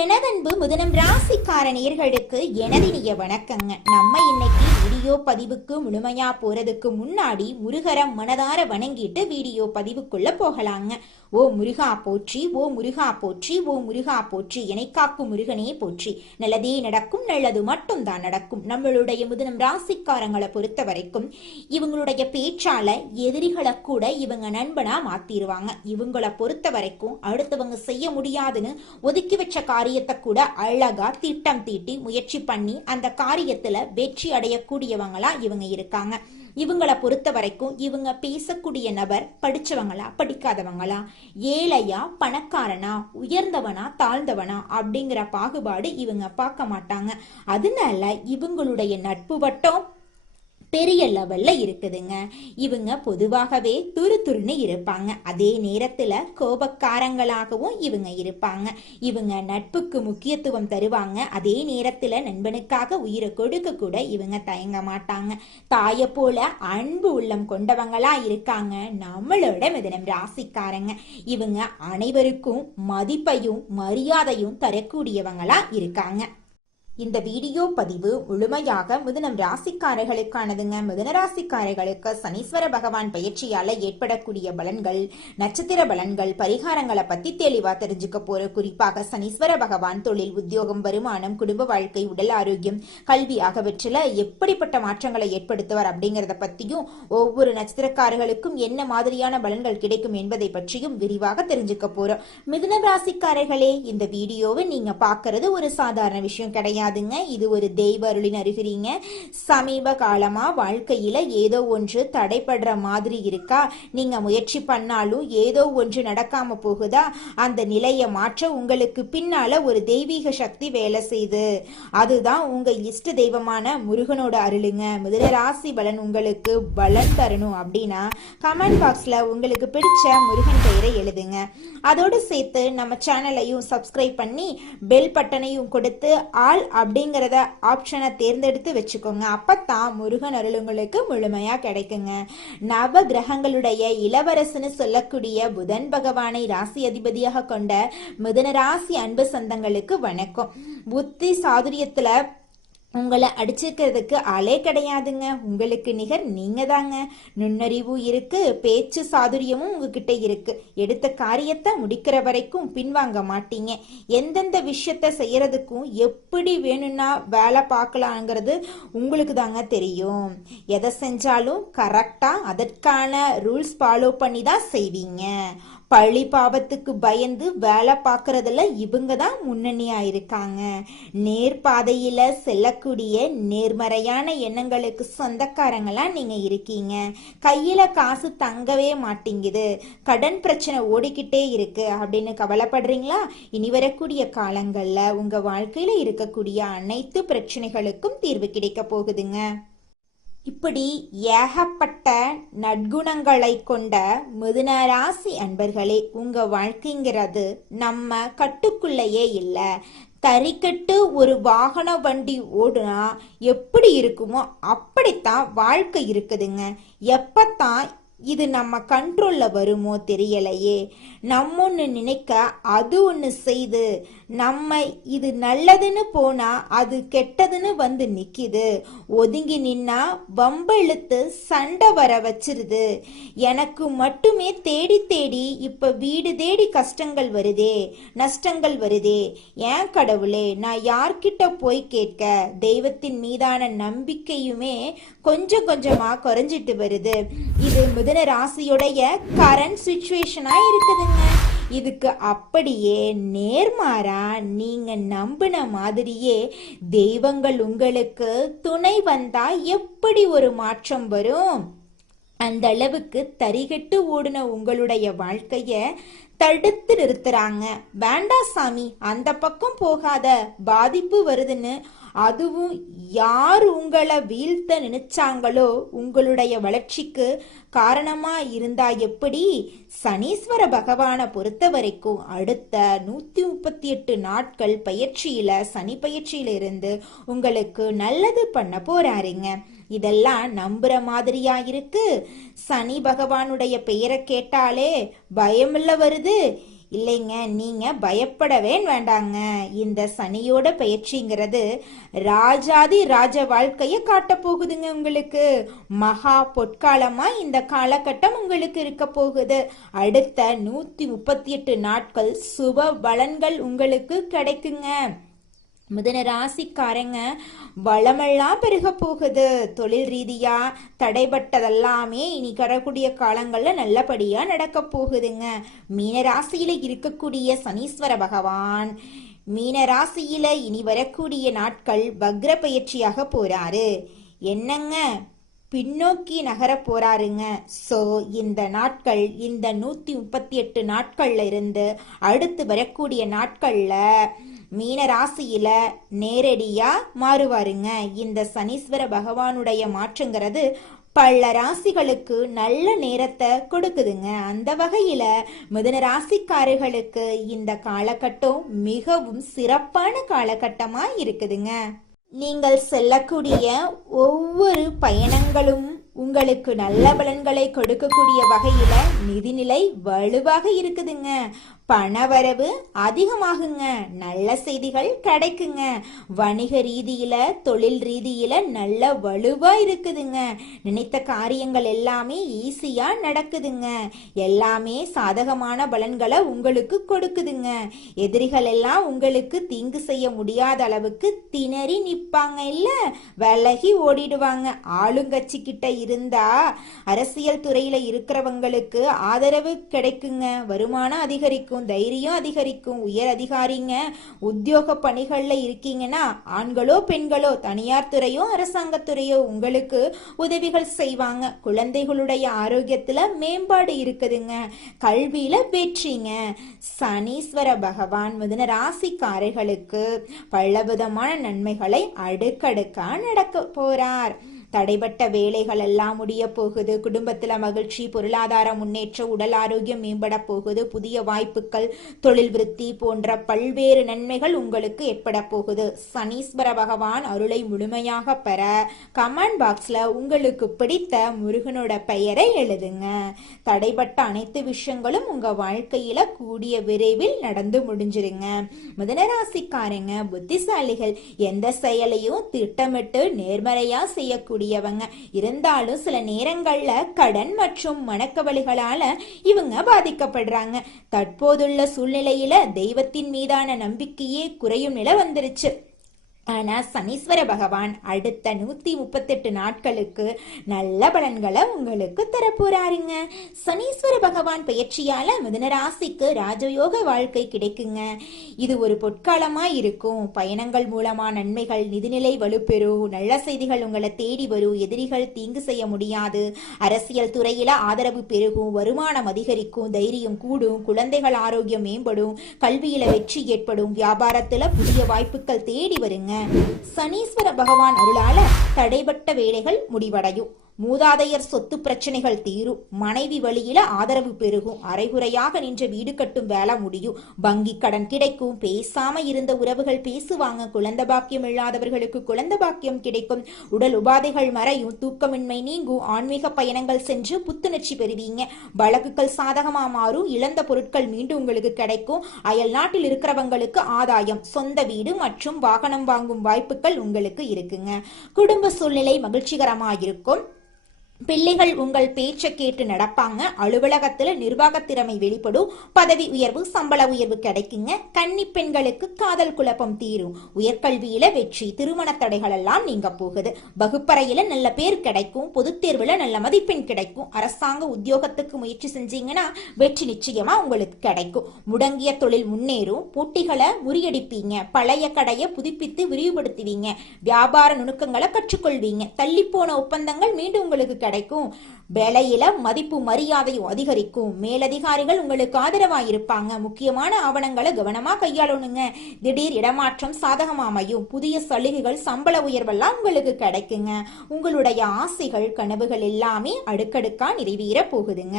எனதன்பு முதனம் ராசிக்கார நேயர்களுக்கு எனதினிய வணக்கங்க. நம்ம இன்னைக்கு வீடியோ பதிவுக்கு முழுமையா போறதுக்கு முன்னாடி முருகரை மனதார வணங்கிட்டு வீடியோ பதிவுக்குள்ள போகலாங்க. ஓ முருகா போற்றி, ஓ முருகா போற்றி, ஓ முருகா போற்றி, எனைக்காக்கும் முருகனே போற்றி. நல்லதே நடக்கும், நல்லது மட்டும் தான் நடக்கும். நம்மளுடைய முதனம் ராசிக்காரங்களை பொறுத்த வரைக்கும் இவங்களுடைய பேச்சால எதிரிகளை கூட இவங்க நண்பனா மாத்திருவாங்க. இவங்களை பொறுத்த வரைக்கும் அடுத்தவங்க செய்ய முடியாதுன்னு ஒதுக்கி வச்ச காரியத்தை கூட அழகா திட்டம் தீட்டி முயற்சி பண்ணி அந்த காரியத்துல வெற்றி அடையக்கூடியவங்களா இவங்க இருக்காங்க. இவங்களை பொறுத்த வரைக்கும் இவங்க பேசக்கூடிய நபர் படிச்சவங்களா படிக்காதவங்களா, ஏழையா பணக்காரனா, உயர்ந்தவனா தாழ்ந்தவனா அப்படிங்கிற பாகுபாடு இவங்க பார்க்க மாட்டாங்க. அதனால இவங்களுடைய நட்பு வட்டம் பெரிய லெவல்ல இருக்குதுங்க. இவங்க பொதுவாகவே துருதுருன்னு இருப்பாங்க. அதே நேரத்துல கோபக்காரங்களாகவும் இவங்க இருப்பாங்க. இவங்க நட்புக்கு முக்கியத்துவம் தருவாங்க. அதே நேரத்துல நண்பனுக்காக உயிரை கொடுக்க கூட இவங்க தயங்க மாட்டாங்க. தாயை போல அன்பு உள்ளம் கொண்டவங்களா இருக்காங்க நம்மளோட மிதுனம் ராசிக்காரங்க. இவங்க அனைவருக்கும் மதிப்பையும் மரியாதையும் தரக்கூடியவங்களா இருக்காங்க. இந்த வீடியோ பதிவு முழுமையாக மிதுனம் ராசிக்காரர்களுக்கானதுங்க. மிதுன ராசிக்காரர்களுக்கு சனீஸ்வர பகவான் பயிற்சியால ஏற்படக்கூடிய பலன்கள், நட்சத்திர பலன்கள், பரிகாரங்களை பத்தி தெளிவா தெரிஞ்சுக்க போற. குறிப்பாக சனீஸ்வர பகவான் தொழில், உத்தியோகம், வருமானம், குடும்ப வாழ்க்கை, உடல் ஆரோக்கியம், கல்வி ஆகியவற்றில எப்படிப்பட்ட மாற்றங்களை ஏற்படுத்துவார் அப்படிங்கறத பத்தியும், ஒவ்வொரு நட்சத்திரக்காரர்களுக்கும் என்ன மாதிரியான பலன்கள் கிடைக்கும் என்பதை பற்றியும் விரிவாக தெரிஞ்சுக்க போறோம். மிதுன ராசிக்காரர்களே, இந்த வீடியோவை நீங்க பாக்குறது ஒரு சாதாரண விஷயம் கிடையாது. இது ஒரு தெய்வ அருளின் அறிகுறிங்க. சமீப காலமா வாழ்க்கையில ஏதோ ஒன்று தடைபடுற மாதிரி இருக்கா? நீங்க முயற்சி பண்ணாலும் ஏதோ ஒன்று நடக்காம போகுதா? அந்த நிலையை மாற்ற உங்களுக்கு பின்னால ஒரு தெய்வீக சக்தி வேலை செய்து, அதுதான் உங்க இஷ்ட தெய்வமான முருகனோட அருளுங்க. மிதுன ராசி பலன் உங்களுக்கு பலன் தரணும் அப்படின்னா கமெண்ட் பாக்ஸ்ல உங்களுக்கு பிடிச்ச முருகன் பெயரை எழுதுங்க. அதோடு சேர்த்து நம்ம சேனலையும் சப்ஸ்கிரைப் பண்ணி பெல் பட்டனையும் கொடுத்து ஆல் அப்படிங்கறத ஆப்ஷனை தேர்ந்தெடுத்து வச்சுக்கோங்க. அப்பத்தான் முருகன் அருளுங்களுக்கு முழுமையா கிடைக்குங்க. நவ கிரகங்களுடைய இளவரசன்னு சொல்லக்கூடிய புதன் பகவானை ராசி அதிபதியாக கொண்ட மிதுன ராசி அன்பு சொந்தங்களுக்கு வணக்கம். புத்தி சாதுரியத்துல உங்களை அடிச்சுக்கிறதுக்கு ஆளே கிடையாதுங்க. உங்களுக்கு நிகர் நீங்க தாங்க. நுண்ணறிவும் இருக்கு, பேச்சு சாதுரியமும் உங்ககிட்ட இருக்கு. எடுத்த காரியத்தை முடிக்கிற வரைக்கும் பின்வாங்க மாட்டீங்க. எந்தெந்த விஷயத்த செய்யறதுக்கும் எப்படி வேணும்னா வேலை பார்க்கலாங்கிறது உங்களுக்கு தாங்க தெரியும். எதை செஞ்சாலும் கரெக்டா அதற்கான ரூல்ஸ் ஃபாலோ பண்ணி தான் செய்வீங்க. பழி பாவத்துக்கு பயந்து வேலை பார்க்கறதுல இவங்க தான் முன்னணியா இருக்காங்க. நேர்பாதையில செல்லக்கூடிய நேர்மறையான எண்ணங்களுக்கு சொந்தக்காரங்களா நீங்க இருக்கீங்க. கையில காசு தங்கவே மாட்டேங்குது, கடன் பிரச்சனை ஓடிக்கிட்டே இருக்கு அப்படின்னு கவலைப்படுறீங்களா? இனி வரக்கூடிய காலங்கள்ல உங்க வாழ்க்கையில இருக்கக்கூடிய அனைத்து பிரச்சனைகளுக்கும் தீர்வு கிடைக்க போகுதுங்க. இப்படி ஏகப்பட்ட நற்குணங்களை கொண்ட மிதுன ராசி அன்பர்களே, உங்க வாழ்க்கைங்கிறது நம்ம கட்டுக்குள்ளேயே இல்லை. தறிக்கட்டு ஒரு வாகன வண்டி ஓடுனா எப்படி இருக்குமோ அப்படித்தான் வாழ்க்கை இருக்குதுங்க. எப்பத்தான் இது நம்ம கண்ட்ரோல்ல வருமோ தெரியலையே. நம்ம ஒன்று நினைக்க அது ஒன்று செய்து, நம்ம இது நல்லதுன்னு போனா அது கெட்டதுன்னு வந்து நிக்குது. ஒதுங்கி நின்னா வம்ப இழுத்து சண்டை வர வச்சிருது. எனக்கு மட்டுமே தேடி தேடி இப்ப வீடு தேடி கஷ்டங்கள் வருதே, நஷ்டங்கள் வருதே. ஏன் கடவுளே, நான் யார்கிட்ட போய் கேட்க? தெய்வத்தின் மீதான நம்பிக்கையுமே கொஞ்சம் கொஞ்சமா குறைஞ்சிட்டு வருது. இது மிதுன ராசியுடைய கரண்ட் சிச்சுவேஷனா இருக்குதுங்க. இதுக்கு அப்படியே நேர்மாறா நீங்க நம்பின மாதிரியே தெய்வங்கள் உங்களுக்கு துணை வந்தா எப்படி ஒரு மாற்றம் வரும்? அந்த அளவுக்கு தரிகட்டு ஓடுன உங்களுடைய வாழ்க்கைய தடுத்து நிறுத்துறாங்க. வேண்டா சாமி, அந்த பக்கம் போகாத, பாதிப்பு வருதுன்னு. அதுவும் யார் உங்களை வீழ்த்த நினைச்சாங்களோ உங்களுடைய வளர்ச்சிக்கு காரணமா இருந்தா எப்படி? சனீஸ்வர பகவானை பொறுத்த வரைக்கும் அடுத்த 138 நாட்கள் பயிற்சியில, சனி பயிற்சியில இருந்து உங்களுக்கு நல்லது பண்ண போறாருங்க. இதெல்லாம் நம்புற மாதிரியா இருக்கு? சனி பகவானுடைய பெயரை கேட்டாலே பயமில்ல வருது. இல்லைங்க, நீங்க பயப்படவே வேண்டாங்க. இந்த சனியோட பயிற்சிங்கிறது ராஜாதி ராஜ வாழ்க்கைய காட்ட போகுதுங்க உங்களுக்கு. மகா பொற்காலமா இந்த காலகட்டம் உங்களுக்கு இருக்க போகுது. அடுத்த 138 நாட்கள் சுப பலன்கள் உங்களுக்கு கிடைக்குங்க. மிதுன ராசிக்காரங்க வளமெல்லாம் பெருக போகுது. தொழில் ரீதியா தடைபட்டதெல்லாமே இனி வரக்கூடிய காலங்கள்ல நல்லபடியா நடக்க போகுதுங்க. மீன ராசியில இருக்கக்கூடிய சனீஸ்வர பகவான் மீன ராசியில இனி வரக்கூடிய நாட்கள் வக்ர பயிற்சியாக போறாரு. என்னங்க, பின்னோக்கி நகர போறாருங்க. ஸோ இந்த நாட்கள், இந்த 138 நாட்கள்ல இருந்து அடுத்து வரக்கூடிய நாட்கள்ல மீன ராசியில நேரடியா மாறுவாருங்க. இந்த சனீஸ்வர பகவானுடைய மாற்றங்கிறது பல ராசிகளுக்கு நல்ல நேரத்தை கொடுக்குதுங்க. அந்த வகையில மிதுன ராசிக்காரர்களுக்கு இந்த காலகட்டம் மிகவும் சிறப்பான காலகட்டமா இருக்குதுங்க. நீங்கள் செல்லக்கூடிய ஒவ்வொரு பயணங்களும் உங்களுக்கு நல்ல பலன்களை கொடுக்கக்கூடிய வகையில நிதிநிலை வலுவாக இருக்குதுங்க. பணவரவு அதிகமாகுங்க. நல்ல செய்திகள் கிடைக்குங்க. வணிக ரீதியில தொழில் ரீதியில நல்ல வலுவா இருக்குதுங்க. நினைத்த காரியங்கள் எல்லாமே ஈஸியா நடக்குதுங்க. எல்லாமே சாதகமான பலன்களை உங்களுக்கு கொடுக்குதுங்க. எதிரிகள் எல்லாம் உங்களுக்கு தீங்கு செய்ய முடியாத அளவுக்கு திணறி நிப்பாங்க, இல்ல விலகி ஓடிடுவாங்க. ஆளுங்கட்சி கிட்ட இருந்தா அரசியல் துறையில இருக்கிறவங்களுக்கு ஆதரவு கிடைக்குங்க. வருமானம் அதிகரிக்கும், தைரியம் அதிகரிக்கும். உயர் அதிகாரிங்க உத்தியோக பணிகள்ல இருக்கீங்கன்னா ஆண்களோ பெண்களோ தனியார் துறையோ அரசாங்கத்துறையோ உங்களுக்கு உதவிகள் செய்வாங்க. குழந்தைகளுடைய ஆரோக்கியத்துல மேம்பாடு இருக்குதுங்க. கல்வியில வெற்றிங்க. சனீஸ்வர பகவான் மிதுன ராசிக்காரர்களுக்கு பலவிதமான நன்மைகளை அடுக்கடுக்கா நடக்க போறார். தடைபட்ட வேலைகள் எல்லாம் முடிய போகுது. குடும்பத்துல மகிழ்ச்சி, பொருளாதார முன்னேற்றம், உடல் ஆரோக்கியம் மேம்பட போகுது. புதிய வாய்ப்புகள், தொழில் விருத்தி போன்ற பல்வேறு நன்மைகள் உங்களுக்கு ஏற்பட போகுது. சனீஸ்வர பகவான் அருளை முழுமையாக பெற கமெண்ட் பாக்ஸ்ல உங்களுக்கு பிடித்த முருகனோட பெயரை எழுதுங்க. தடைபட்ட அனைத்து விஷயங்களும் உங்க வாழ்க்கையில கூடிய விரைவில் நடந்து முடிஞ்சிருங்க. மிதுனராசிக்காரங்க புத்திசாலிகள். எந்த செயலையும் திட்டமிட்டு நேர்மறையா செய்யக்கூடிய இருந்தாலும் சில நேரங்கள்ல கடன் மற்றும் மனக்கவலைகளால இவங்க பாதிக்கப்படுறாங்க. தற்போதுள்ள சூழ்நிலையில தெய்வத்தின் மீதான நம்பிக்கையே குறையும் நிலை வந்துருச்சு. ஆனா சனீஸ்வர பகவான் அடுத்த 138 நாட்களுக்கு நல்ல பலன்களை உங்களுக்கு தரப்போறாருங்க. சனீஸ்வர பகவான் பயிற்சியால மிதுன ராசிக்கு ராஜயோக வாழ்க்கை கிடைக்குங்க. இது ஒரு பொற்காலமா இருக்கும். பயணங்கள் மூலமா நன்மைகள், நிதிநிலை வலுப்பெறும். நல்ல செய்திகள் உங்களை தேடி வரும். எதிரிகள் தீங்கு செய்ய முடியாது. அரசியல் துறையில ஆதரவு பெருகும். வருமானம் அதிகரிக்கும். தைரியம் கூடும். குழந்தைகள் ஆரோக்கியம் மேம்படும். கல்வியில வெற்றி ஏற்படும். வியாபாரத்துல புதிய வாய்ப்புகள் தேடி வருங்க. சனீஸ்வர பகவான் அருளால தடைபட்ட வேலைகள் முடிவடையும். மூதாதையர் சொத்து பிரச்சனைகள் தீரும். மனைவி வழியில ஆதரவு பெருகும். அரைகுறையாக நின்ற வீடு கட்டும் வேலை முடியும். வங்கி கடன் கிடைக்கும். பேசாம இருந்த உறவுகள் பேசுவாங்க. குழந்தை பாக்கியம் இல்லாதவர்களுக்கு குழந்தை பாக்கியம் கிடைக்கும். உடல் உபாதைகள் மறையும். தூக்கமின்மை நீங்கும். ஆன்மீக பயணங்கள் சென்று புத்துணர்ச்சி பெறுவீங்க. வழக்குகள் சாதகமா மாறும். இழந்த பொருட்கள் மீண்டும் உங்களுக்கு கிடைக்கும். அயல் நாட்டில் இருக்கிறவங்களுக்கு ஆதாயம். சொந்த வீடு மற்றும் வாகனம் வாங்கும் வாய்ப்புகள் உங்களுக்கு இருக்குங்க. குடும்ப சூழ்நிலை மகிழ்ச்சிகரமா இருக்கும். பிள்ளைகள் உங்கள் பேச்சை கேட்டு நடப்பாங்க. அலுவலகத்துல நிர்வாக திறமை வெளிப்படும். பதவி உயர்வு, சம்பள உயர்வு கிடைக்குங்க. கன்னி பெண்களுக்கு காதல் குழப்பம் தீரும். உயர்கல்வியில வெற்றி. திருமண தடைகள் எல்லாம் நீங்க போகுது. வகுப்பறையில நல்ல பேர் கிடைக்கும். பொதுத் தேர்வுல நல்ல மதிப்பெண் கிடைக்கும். அரசாங்க உத்தியோகத்துக்கு முயற்சி செஞ்சீங்கன்னா வெற்றி நிச்சயமா உங்களுக்கு கிடைக்கும். முடங்கிய தொழில் முன்னேறும். போட்டிகளை முறியடிப்பீங்க. பழைய கடையை புதுப்பித்து விரிவுபடுத்துவீங்க. வியாபார நுணுக்கங்களை கற்றுக்கொள்வீங்க. தள்ளிப்போன ஒப்பந்தங்கள் மீண்டும் உங்களுக்கு கிடைக்கும். வேலையில மதிப்பு மரியாதையும் அதிகரிக்கும். மேலதிகாரிகள் உங்களுக்கு ஆதரவாயிருப்பாங்க. முக்கியமான ஆவணங்களை கவனமா கையாளணுங்க. திடீர் இடமாற்றம் சாதகமா அமையும். புதிய சலுகைகள், சம்பள உயர்வெல்லாம் உங்களுக்கு கிடைக்குங்க. உங்களுடைய ஆசைகள், கனவுகள் எல்லாமே அடுக்கடுக்கா நிறைவேற போகுதுங்க.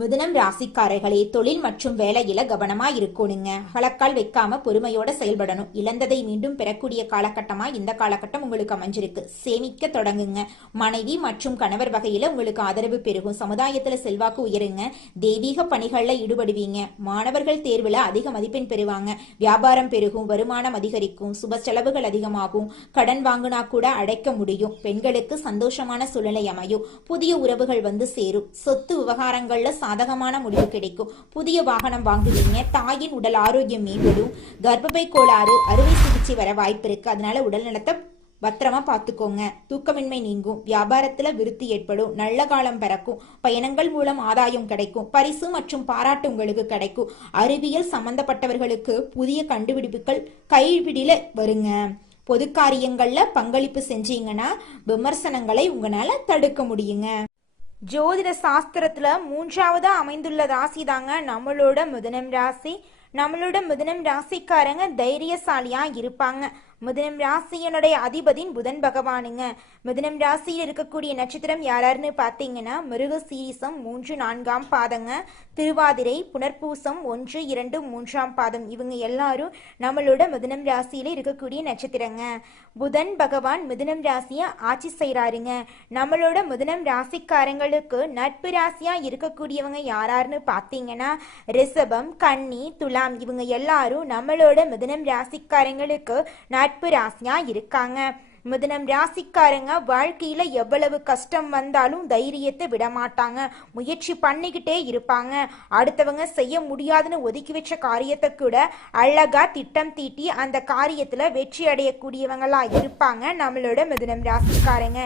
மிதுனம் ராசிக்காரர்களே, தொழில் மற்றும் வேலையில கவனமா இருக்கணுங்க. அகலக்கால் வைக்காம பொறுமையோட செயல்படணும். இழந்ததை மீண்டும் பெறக்கூடிய காலகட்டமா இந்த காலகட்டம் உங்களுக்கு அமைஞ்சிருக்கு. சேமிக்க தொடங்குங்க. மனைவி மற்றும் கணவர் வகையில உங்களுக்கு ஆதரவு பெருகும். சமுதாயத்துல செல்வாக்கு உயருங்க. தெய்வீக பணிகள்ல ஈடுபடுவீங்க. மாணவர்கள் தேர்வுல அதிக மதிப்பெண் பெறுவாங்க. வியாபாரம் பெருகும். வருமானம் அதிகரிக்கும். சுப செலவுகள் அதிகமாகும். கடன் வாங்கினா கூட அடைக்க முடியும். பெண்களுக்கு சந்தோஷமான சூழ்நிலை அமையும். புதிய உறவுகள் வந்து சேரும். சொத்து விவகாரங்கள்ல சாதகமான முடிவு கிடைக்கும். புதிய வாகனம் வாங்குவீங்க. தாயின் உடல் ஆரோக்கியம் மேம்படும். கர்ப்பப்பை கோளாறு, அறுவை சிகிச்சை வர வாய்ப்பு இருக்கு. அதனால உடல் நலத்தை பத்திரமா பார்த்துக்கோங்க. தூக்கமின்மை நீங்கும். வியாபாரத்துல விருத்தி ஏற்படும். நல்ல காலம் பிறக்கும். பயணங்கள் மூலம் ஆதாயம் கிடைக்கும். பரிசு மற்றும் பாராட்டு உங்களுக்கு கிடைக்கும். அறிவியல் சம்பந்தப்பட்டவர்களுக்கு புதிய கண்டுபிடிப்புகள் கைவிடில வருங்க. பொது காரியங்கள்ல பங்களிப்பு செஞ்சீங்கன்னா விமர்சனங்களை உங்களால தடுக்க முடியுங்க. ஜோதிட சாஸ்திரத்துல 3ஆவதா அமைந்துள்ள ராசி தாங்க நம்மளோட மிதுனம் ராசி. நம்மளோட மிதுனம் ராசிக்காரங்க தைரியசாலியா இருப்பாங்க. மிதுனம் ராசியனுடைய அதிபதியின் புதன் பகவானுங்க. மிதுனம் ராசியில் இருக்கக்கூடிய நட்சத்திரம் யாராருன்னு பார்த்தீங்கன்னா மிருகசீரிசம் 3, 4ஆம் பாதங்க, திருவாதிரை, புனர்பூசம் 1, 2, 3ஆம் பாதம். இவங்க எல்லாரும் நம்மளோட மிதுனம் ராசியில இருக்கக்கூடிய நட்சத்திரங்க. புதன் பகவான் மிதுனம் ராசிய ஆட்சி செய்யறாருங்க. நம்மளோட மிதுனம் ராசிக்காரங்களுக்கு நட்பு ராசியா இருக்கக்கூடியவங்க யாராருன்னு பார்த்தீங்கன்னா ரிஷபம், கன்னி, துலாம். இவங்க எல்லாரும் நம்மளோட மிதுனம் ராசிக்காரங்களுக்கு நட்பு ராசியா இருக்காங்க. மிதுனம் ராசிக்காரங்க வாழ்க்கையில எவ்வளவு கஷ்டம் வந்தாலும் தைரியத்தை விட மாட்டாங்க. முயற்சி பண்ணிக்கிட்டே இருப்பாங்க. அடுத்தவங்க செய்ய முடியாதுன்னு ஒதுக்கி வச்ச காரியத்தை கூட அழகா திட்டம் தீட்டி அந்த காரியத்துல வெற்றி அடையக்கூடியவங்களா இருப்பாங்க. நம்மளோட மிதுனம் ராசிக்காரங்க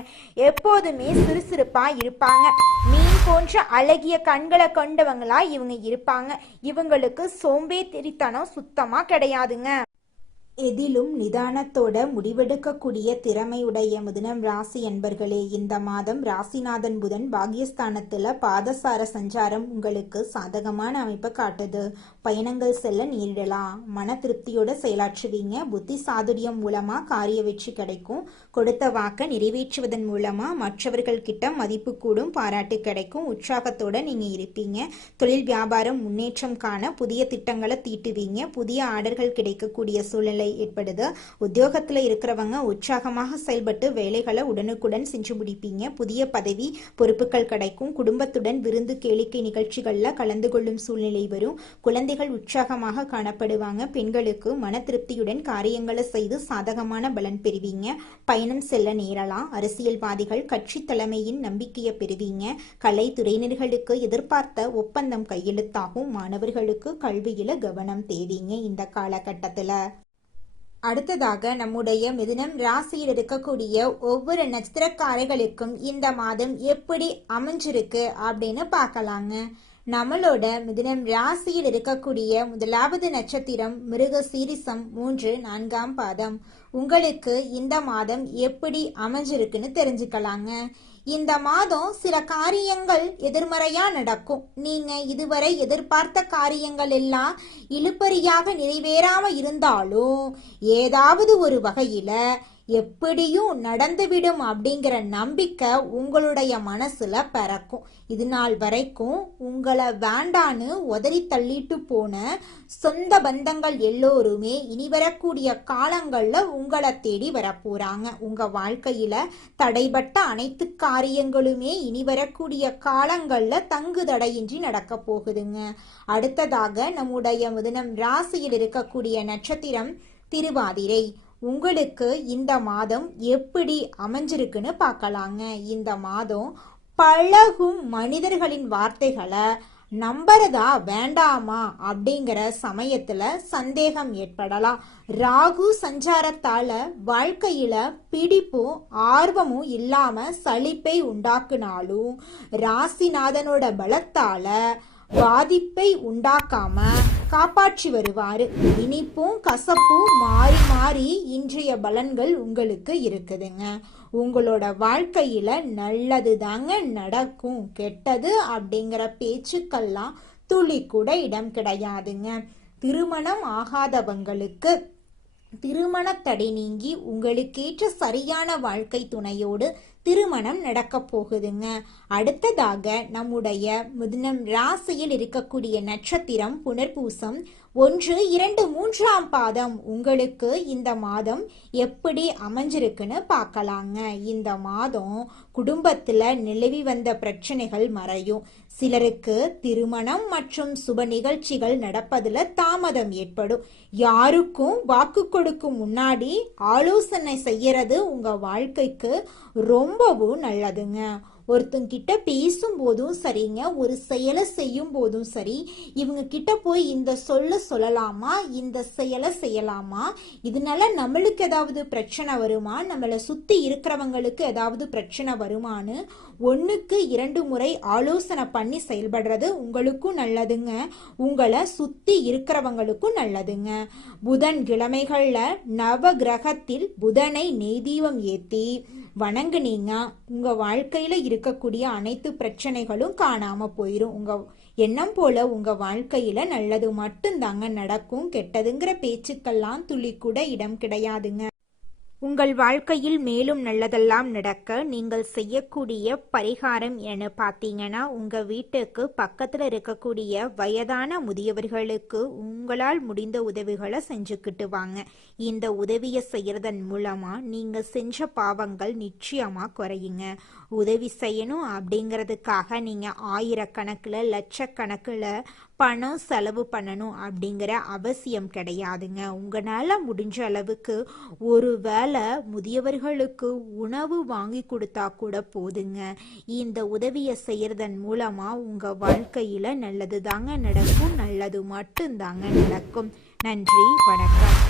எப்போதுமே சுறுசுறுப்பா இருப்பாங்க. மீன் போன்ற அழகிய கண்களை கொண்டவங்களா இவங்க இருப்பாங்க. இவங்களுக்கு சோம்பேறித்தனம் சுத்தமா கிடையாதுங்க. எதிலும் நிதானத்தோட முடிவெடுக்கக்கூடிய திறமையுடைய மிதுனம் ராசி என்பர்களே, இந்த மாதம் ராசிநாதன் புதன் பாகியஸ்தானத்துல பாதசார சஞ்சாரம் உங்களுக்கு சாதகமான அமைப்பை காட்டுது. பயணங்கள் செல்ல நேரிடலாம். மன திருப்தியோட செயலாற்றுவீங்க. புத்தி சாதுரியம் மூலமா காரிய வெற்றி கிடைக்கும். கொடுத்த வாக்க நிறைவேற்றுவதன் மூலமா மற்றவர்கள் கிட்ட மதிப்பு கூடும். பாராட்டு கிடைக்கும். உற்சாகத்தோட நீங்க இருப்பீங்க. தொழில் வியாபாரம் முன்னேற்றம் காண புதிய திட்டங்களை தீட்டுவீங்க. புதிய ஆர்டர்கள் கிடைக்கக்கூடிய சூழ்நிலை ஏற்படுது. உத்தியோகத்துல இருக்கிறவங்க உற்சாகமாக செயல்பட்டு வேலைகளை உடனுக்குடன் செஞ்சு முடிப்பீங்க. புதிய பதவி பொறுப்புகள் கிடைக்கும். குடும்பத்துடன் விருந்து கேளிக்கை நிகழ்ச்சிகள்ல கலந்து கொள்ளும் சூழ்நிலை வரும். குழந்தைகள் உற்சாகமாக காணப்படுவாங்க. பெண்களுக்கு மன திருப்தியுடன் காரியங்களை செய்து சாதகமான பலன் பெறுவீங்க. பயணம் செல்ல நேரலாம். அரசியல்வாதிகள் கட்சி தலைமையின் நம்பிக்கையை பெறுவீங்க. கலைத்துறையினர்களுக்கு எதிர்பார்த்த ஒப்பந்தம் கையெழுத்தாகும். மாணவர்களுக்கு கல்வியில கவனம் தேவைங்க இந்த காலகட்டத்துல. அடுத்ததாக நம்முடைய மிதுனம் ராசியில் இருக்கக்கூடிய ஒவ்வொரு நட்சத்திரக்காரர்களுக்கும் இந்த மாதம் எப்படி அமைஞ்சிருக்கு அப்படின்னு பார்க்கலாங்க. நம்மளோட மிதுனம் ராசியில் இருக்கக்கூடிய முதலாவது நட்சத்திரம் மிருகசீரிசம் 3, 4ஆம் பாதம். உங்களுக்கு இந்த மாதம் எப்படி அமைஞ்சிருக்குன்னு தெரிஞ்சுக்கலாங்க. இந்த மாதம் சில காரியங்கள் எதிர்மறையா நடக்கும். நீங்க இதுவரை எதிர்பார்த்த காரியங்கள் எல்லாம் இழுபறியாக நிறைவேறாம இருந்தாலும் ஏதாவது ஒரு வகையில எப்படியும் நடந்துவிடும் அப்படிங்கிற நம்பிக்கை உங்களுடைய மனசுல பிறக்கும். இது நாள் வரைக்கும் உங்களை வேண்டான்னு உதறி தள்ளிட்டு போன சொந்த பந்தங்கள் எல்லோருமே இனி வரக்கூடிய காலங்கள்ல உங்களை தேடி வரப்போறாங்க. உங்க வாழ்க்கையில தடைபட்ட அனைத்து காரியங்களுமே இனி வரக்கூடிய காலங்கள்ல தங்கு தடையின்றி நடக்க போகுதுங்க. அடுத்ததாக நம்முடைய மிதுனம் ராசியில் இருக்கக்கூடிய நட்சத்திரம் திருவாதிரை. உங்களுக்கு இந்த மாதம் எப்படி அமைஞ்சிருக்குன்னு பார்க்கலாங்க. இந்த மாதம் பழகும் மனிதர்களின் வார்த்தைகளை நம்புறதா வேண்டாமா அப்படிங்கிற சமயத்துல சந்தேகம் ஏற்படலாம். ராகு சஞ்சாரத்தால வாழ்க்கையில பிடிப்பும் ஆர்வமும் இல்லாம சலிப்பை உண்டாக்குனாலும் ராசிநாதனோட பலத்தால பாதிப்பை உண்டாக்காம காப்பாற்றி வருவாரு. இனிப்பும் கசப்பும் மாறி மாறி இன்றைய பலன்கள் உங்களுக்கு இருக்குதுங்க. உங்களோட வாழ்க்கையில நல்லது தாங்க நடக்கும். கெட்டது அப்படிங்கிற பேச்சுக்கெல்லாம் துளி கூட இடம் கிடையாதுங்க. திருமணம் ஆகாதவங்களுக்கு திருமண தடை நீங்கி உங்களுக்கேற்ற சரியான வாழ்க்கை துணையோடு திருமணம் நடக்க போகுதுங்க. அடுத்ததாக நம்முடைய மிதுனம் ராசியில் இருக்கக்கூடிய நட்சத்திரம் புனர்பூசம் 1, 2, 3ஆம் பாதம். உங்களுக்கு இந்த மாதம் எப்படி அமைஞ்சிருக்குன்னு பார்க்கலாங்க. இந்த மாதம் குடும்பத்துல நிலவி வந்த பிரச்சனைகள் மறையும். சிலருக்கு திருமணம் மற்றும் சுப நிகழ்ச்சிகள் நடப்பதுல தாமதம் ஏற்படும். யாருக்கும் வாக்கு கொடுக்கும் முன்னாடி ஆலோசனை செய்யறது உங்க வாழ்க்கைக்கு ரொம்பவும் நல்லதுங்க. ஒருத்தங்கிட்ட பேசும்போதும் சரிங்க, ஒரு செயலை செய்யும் போதும் சரி, இவங்க கிட்ட போய் இந்த சொல்லலாமா, இந்த செயலை செய்யலாமா, இதனால நம்மளுக்கு ஏதாவது பிரச்சனை வருமா, நம்மளை சுத்தி இருக்கிறவங்களுக்கு ஏதாவது பிரச்சனை வருமானு 1க்கு 2 முறை ஆலோசனை பண்ணி செயல்படுறது உங்களுக்கும் நல்லதுங்க, உங்களை சுத்தி இருக்கிறவங்களுக்கும் நல்லதுங்க. புதன் கிழமைகள்ல நவ கிரகத்தில் புதனை நெய்தீபம் ஏத்தி வணங்குனீங்க, உங்க வாழ்க்கையில இருக்கக்கூடிய அனைத்து பிரச்சனைகளும் காணாம போயிரும். உங்க எண்ணம் போல உங்க வாழ்க்கையில நல்லது மட்டும்தாங்க நடக்கும். கெட்டதுங்கிற பேச்சுக்கெல்லாம் துளி கூட இடம் கிடையாதுங்க. உங்கள் வாழ்க்கையில் மேலும் நல்லதெல்லாம் நடக்க நீங்கள் செய்யக்கூடிய பரிகாரம் என பார்த்தீங்கன்னா, உங்கள் வீட்டுக்கு பக்கத்தில் இருக்கக்கூடிய வயதான முதியவர்களுக்கு உங்களால் முடிந்த உதவிகளை செஞ்சுக்கிட்டு வாங்க. இந்த உதவியை செய்யறதன் மூலமாக நீங்கள் செஞ்ச பாவங்கள் நிச்சயமாக குறையுங்க. உதவி செய்யணும் அப்படிங்கிறதுக்காக நீங்கள் ஆயிரக்கணக்கில் லட்சக்கணக்கில் பணம் செலவு பண்ணணும் அப்படிங்கிற அவசியம் கிடையாதுங்க. உங்களால் முடிஞ்ச அளவுக்கு ஒரு வேளை முதியவர்களுக்கு உணவு வாங்கி கொடுத்தா கூட போதுங்க. இந்த உதவியை செய்யறதன் மூலமாக உங்கள் வாழ்க்கையில் நல்லது தாங்க நடக்கும், நல்லது மட்டும்தாங்க நடக்கும். நன்றி, வணக்கம்.